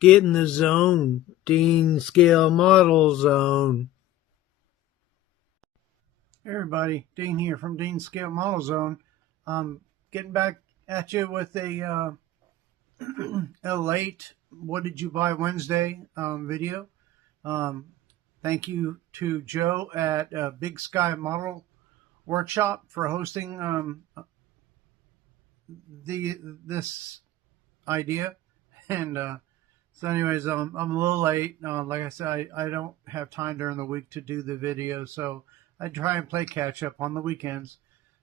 Get in the zone. Dean Scale Model Zone. Hey everybody, Dean here from Dean Scale Model Zone. Getting back at you with a late What Did You Buy Wednesday video. Thank you to Joe at Big Sky Model Workshop for hosting this idea. And so anyways, I'm a little late. Like I said, I don't have time during the week to do the video, so I try and play catch up on the weekends.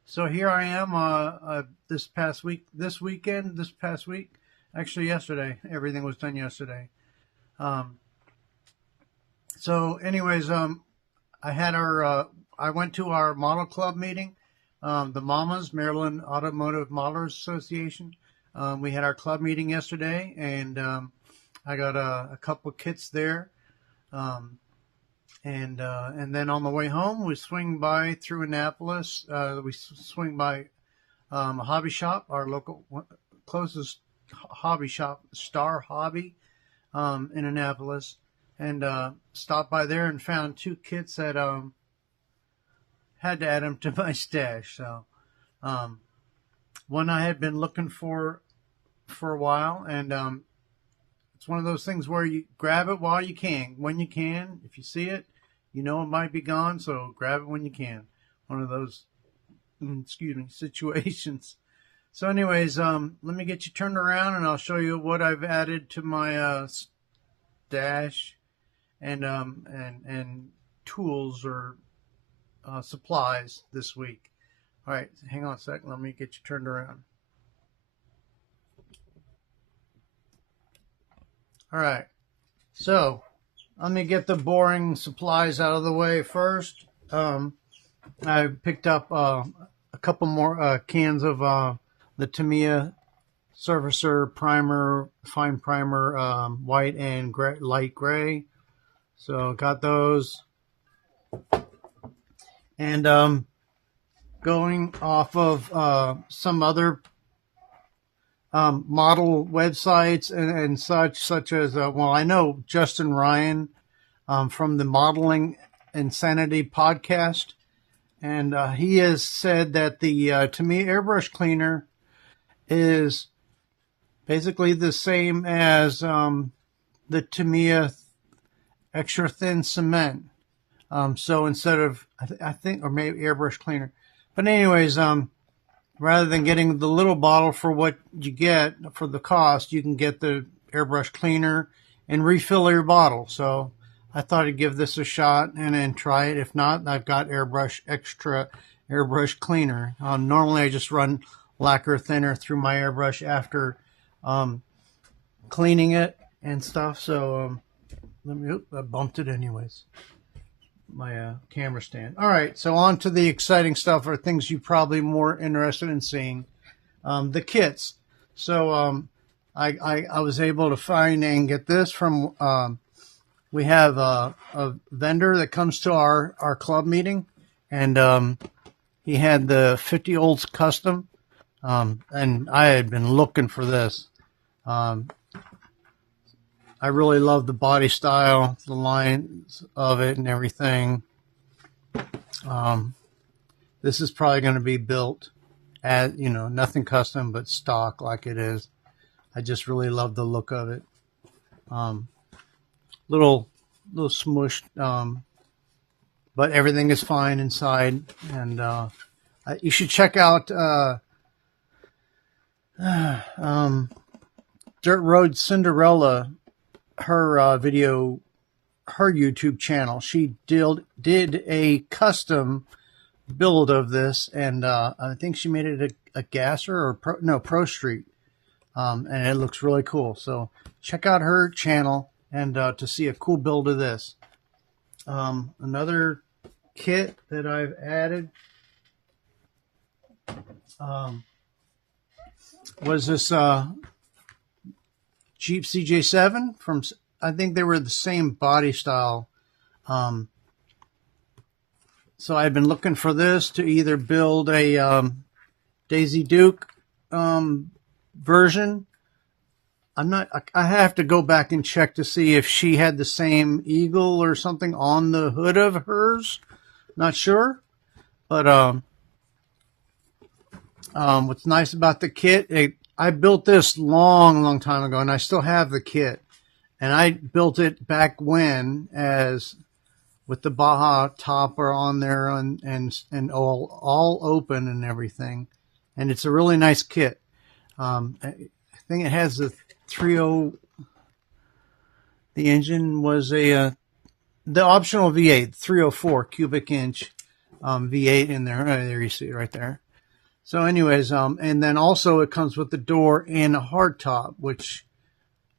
So here I am this past week, actually yesterday. Everything was done yesterday. So anyways, I went to our model club meeting, the MAMAs, Maryland Automotive Modelers Association. We had our club meeting yesterday, and I got a couple of kits there. And then on the way home, we swing by through Annapolis. We swing by a hobby shop, our local closest hobby shop, Star Hobby, in Annapolis, and stopped by there and found two kits that had to add them to my stash. So one I had been looking for a while, and it's one of those things where you grab it while you can, when you can. If you see it, you know it might be gone, so grab it when you can. One of those, situations. So anyways, let me get you turned around, and I'll show you what I've added to my stash and tools or supplies this week. All right, hang on a second. Let me get you turned around. All right, so let me get the boring supplies out of the way first. I picked up a couple more cans of the Tamiya Surfacer Primer, Fine Primer, white and gray, light gray. So got those. And going off of some other model websites and such as, I know Justin Ryan from the Modeling Insanity podcast, and he has said that the Tamiya airbrush cleaner is basically the same as the Tamiya extra thin cement. So instead of, I think, or maybe airbrush cleaner. But anyways, rather than getting the little bottle for what you get for the cost, you can get the airbrush cleaner and refill your bottle. So I thought I'd give this a shot and then try it. If not, I've got extra airbrush cleaner. Normally I just run lacquer thinner through my airbrush after cleaning it and stuff. So I bumped it anyways. My camera stand. All right, so on to the exciting stuff, or things you're probably more interested in seeing. The kits. So I was able to find and get this from, we have a vendor that comes to our club meeting, and he had the 50 Olds Custom, and I had been looking for this. I really love the body style, the lines of it and everything. This is probably going to be built as, nothing custom, but stock like it is. I just really love the look of it. Little smushed, but everything is fine inside. And you should check out Dirt Road Cinderella, her video, her YouTube channel. She did a custom build of this, and I think she made it a gasser or Pro Street, and it looks really cool. So check out her channel and to see a cool build of this. Another kit that I've added was this Jeep CJ7 from, I think they were the same body style. So I've been looking for this to either build a Daisy Duke version I'm not. I have to go back and check to see if she had the same eagle or something on the hood of hers. Not sure, but what's nice about the kit? I built this long time ago, and I still have the kit. And I built it back when, as with the Baja topper on there and all open and everything. And it's a really nice kit. I think it has the 30. The engine was the optional V8, 304 cubic inch V8 in there. There you see it right there. So, anyways, and then also it comes with the door and a hardtop, which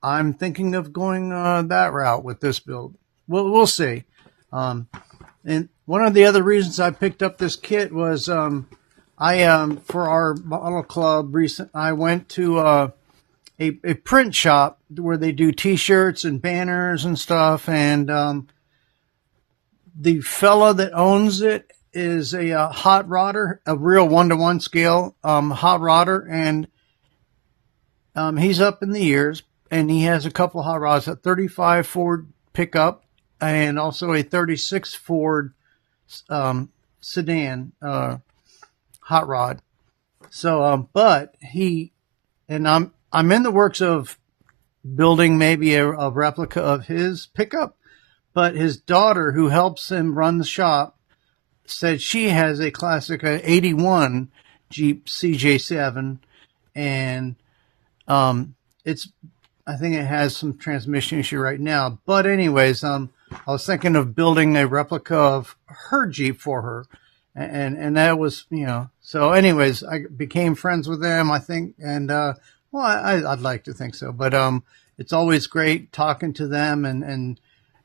I'm thinking of going that route with this build. We'll see. And one of the other reasons I picked up this kit was I for our model club I went to a print shop where they do T-shirts and banners and stuff, and the fella that owns it is a hot rodder, a real 1-to-1 scale hot rodder, and he's up in the years, and he has a couple of hot rods, a 35 Ford pickup and also a 36 Ford sedan hot rod. So, but I'm in the works of building maybe a replica of his pickup, but his daughter, who helps him run the shop, said she has a classic 81 Jeep CJ7, and I think it has some transmission issue right now. But anyways, I was thinking of building a replica of her Jeep for her, and that was, so anyways, I became friends with them, I think, and well, I'd like to think so, but it's always great talking to them and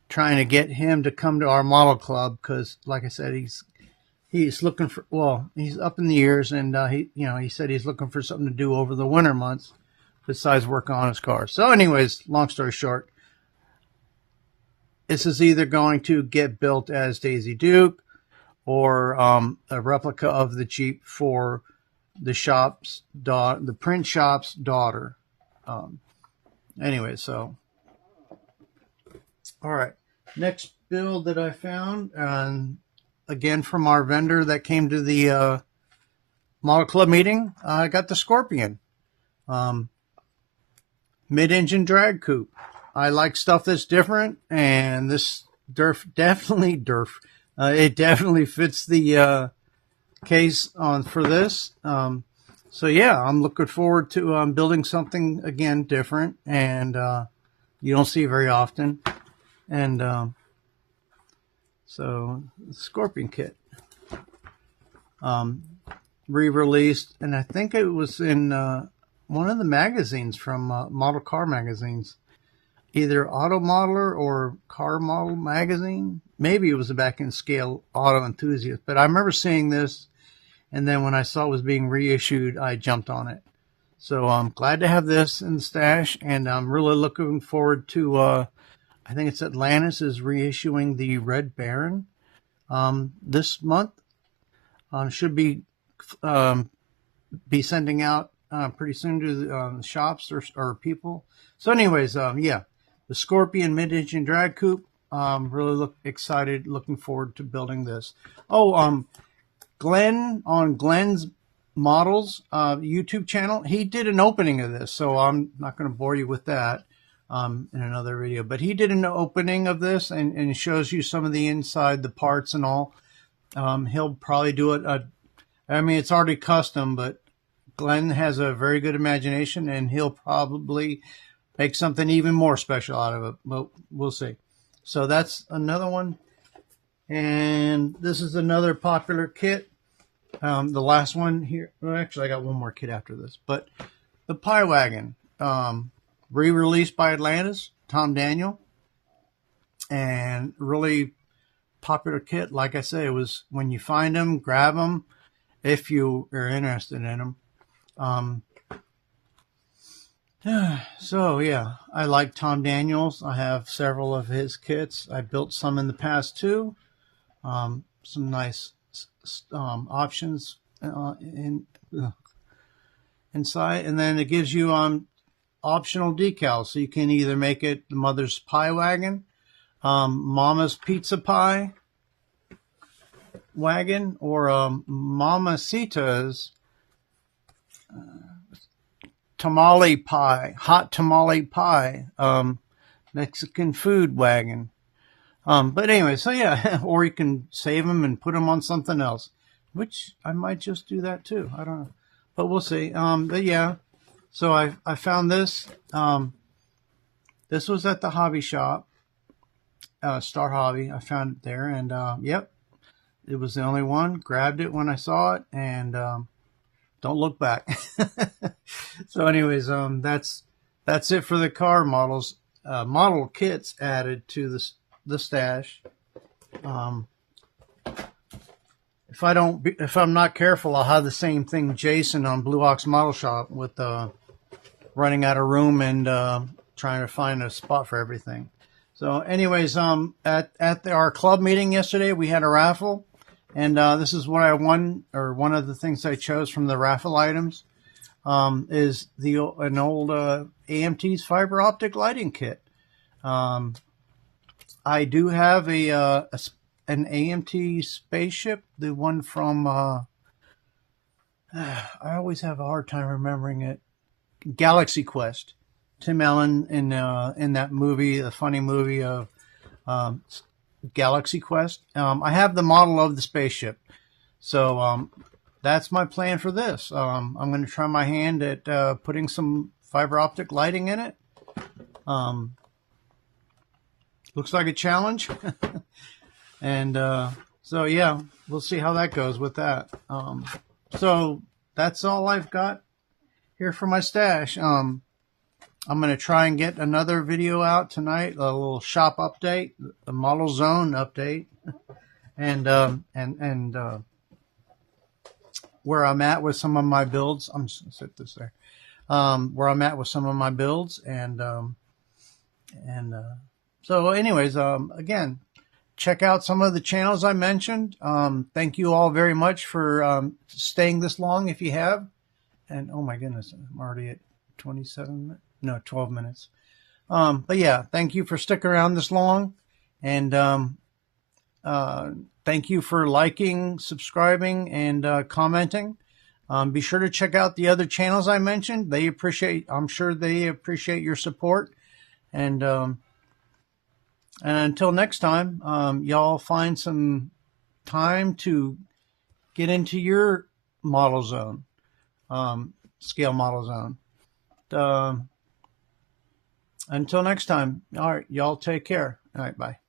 trying to get him to come to our model club, because like I said, he's looking for, well, he's up in the years, and he said he's looking for something to do over the winter months besides working on his car. So anyways, long story short, this is either going to get built as Daisy Duke or a replica of the Jeep for the print shop's daughter. Anyway, so all right, next build that I found, again from our vendor that came to the model club meeting, I got the Scorpion mid-engine drag coupe. I like stuff that's different, and this it definitely fits the case for this. So yeah, I'm looking forward to building something again different, and you don't see very often. And so the Scorpion kit, re-released, and I think it was in one of the magazines from Model Car magazines, either Auto Modeler or Car Model magazine. Maybe it was back in Scale Auto Enthusiast, but I remember seeing this, and then when I saw it was being reissued, I jumped on it. So I'm glad to have this in the stash, and I'm really looking forward to, I think it's Atlantis is reissuing the Red Baron this month. Should be sending out pretty soon to the shops or people. So anyways, yeah, the Scorpion mid-engine drag coupe. Really excited, looking forward to building this. Oh, Glenn on Glenn's Models YouTube channel, he did an opening of this, so I'm not going to bore you with that in another video. But he did an opening of this and shows you some of the inside, the parts and all. He'll probably do it. I mean, it's already custom, but Glenn has a very good imagination, and he'll probably make something even more special out of it. But we'll see. So that's another one. And this is another popular kit. The last one here. Well, actually, I got one more kit after this. But the Pie Wagon, re-released by Atlantis, Tom Daniel. And really popular kit. Like I say, it was when you find them, grab them if you are interested in them. So yeah, I like Tom Daniels. I have several of his kits. I built some in the past too. Some nice options inside, and then it gives you optional decals. So you can either make it the Mother's Pie Wagon, Mama's Pizza Pie Wagon, or Mamacita's Tamale Pie, Hot Tamale Pie, Mexican Food Wagon. But anyway, so yeah, or you can save them and put them on something else, which I might just do that too. I don't know, but we'll see. But yeah, so I found this. This was at the hobby shop, Star Hobby. I found it there, and yep, it was the only one. Grabbed it when I saw it, and don't look back. So, anyways, that's it for the car models. Model kits added to the stash. If I'm not careful, I'll have the same thing Jason on Blue Ox Model Shop with running out of room and trying to find a spot for everything. So anyways, at our club meeting yesterday, we had a raffle, and this is what I won, or one of the things I chose from the raffle items, is an old AMT's fiber optic lighting kit. I do have an AMT spaceship, the one from I always have a hard time remembering it. Galaxy Quest. Tim Allen in that movie, the funny movie of Galaxy Quest. I have the model of the spaceship, so that's my plan for this. I'm going to try my hand at putting some fiber optic lighting in it. Looks like a challenge. And so, yeah, we'll see how that goes with that. So that's all I've got here for my stash. I'm going to try and get another video out tonight, a little shop update, a model zone update, and where I'm at with some of my builds. I'm just going to set this there. Where I'm at with some of my builds, and so anyways, again, check out some of the channels I mentioned. Thank you all very much for staying this long if you have. And oh my goodness, I'm already at 12 minutes. But yeah, thank you for sticking around this long. And thank you for liking, subscribing, and commenting. Be sure to check out the other channels I mentioned. I'm sure they appreciate your support. And until next time, y'all find some time to get into your model zone, scale model zone. Until next time, all right, y'all take care. All right, bye.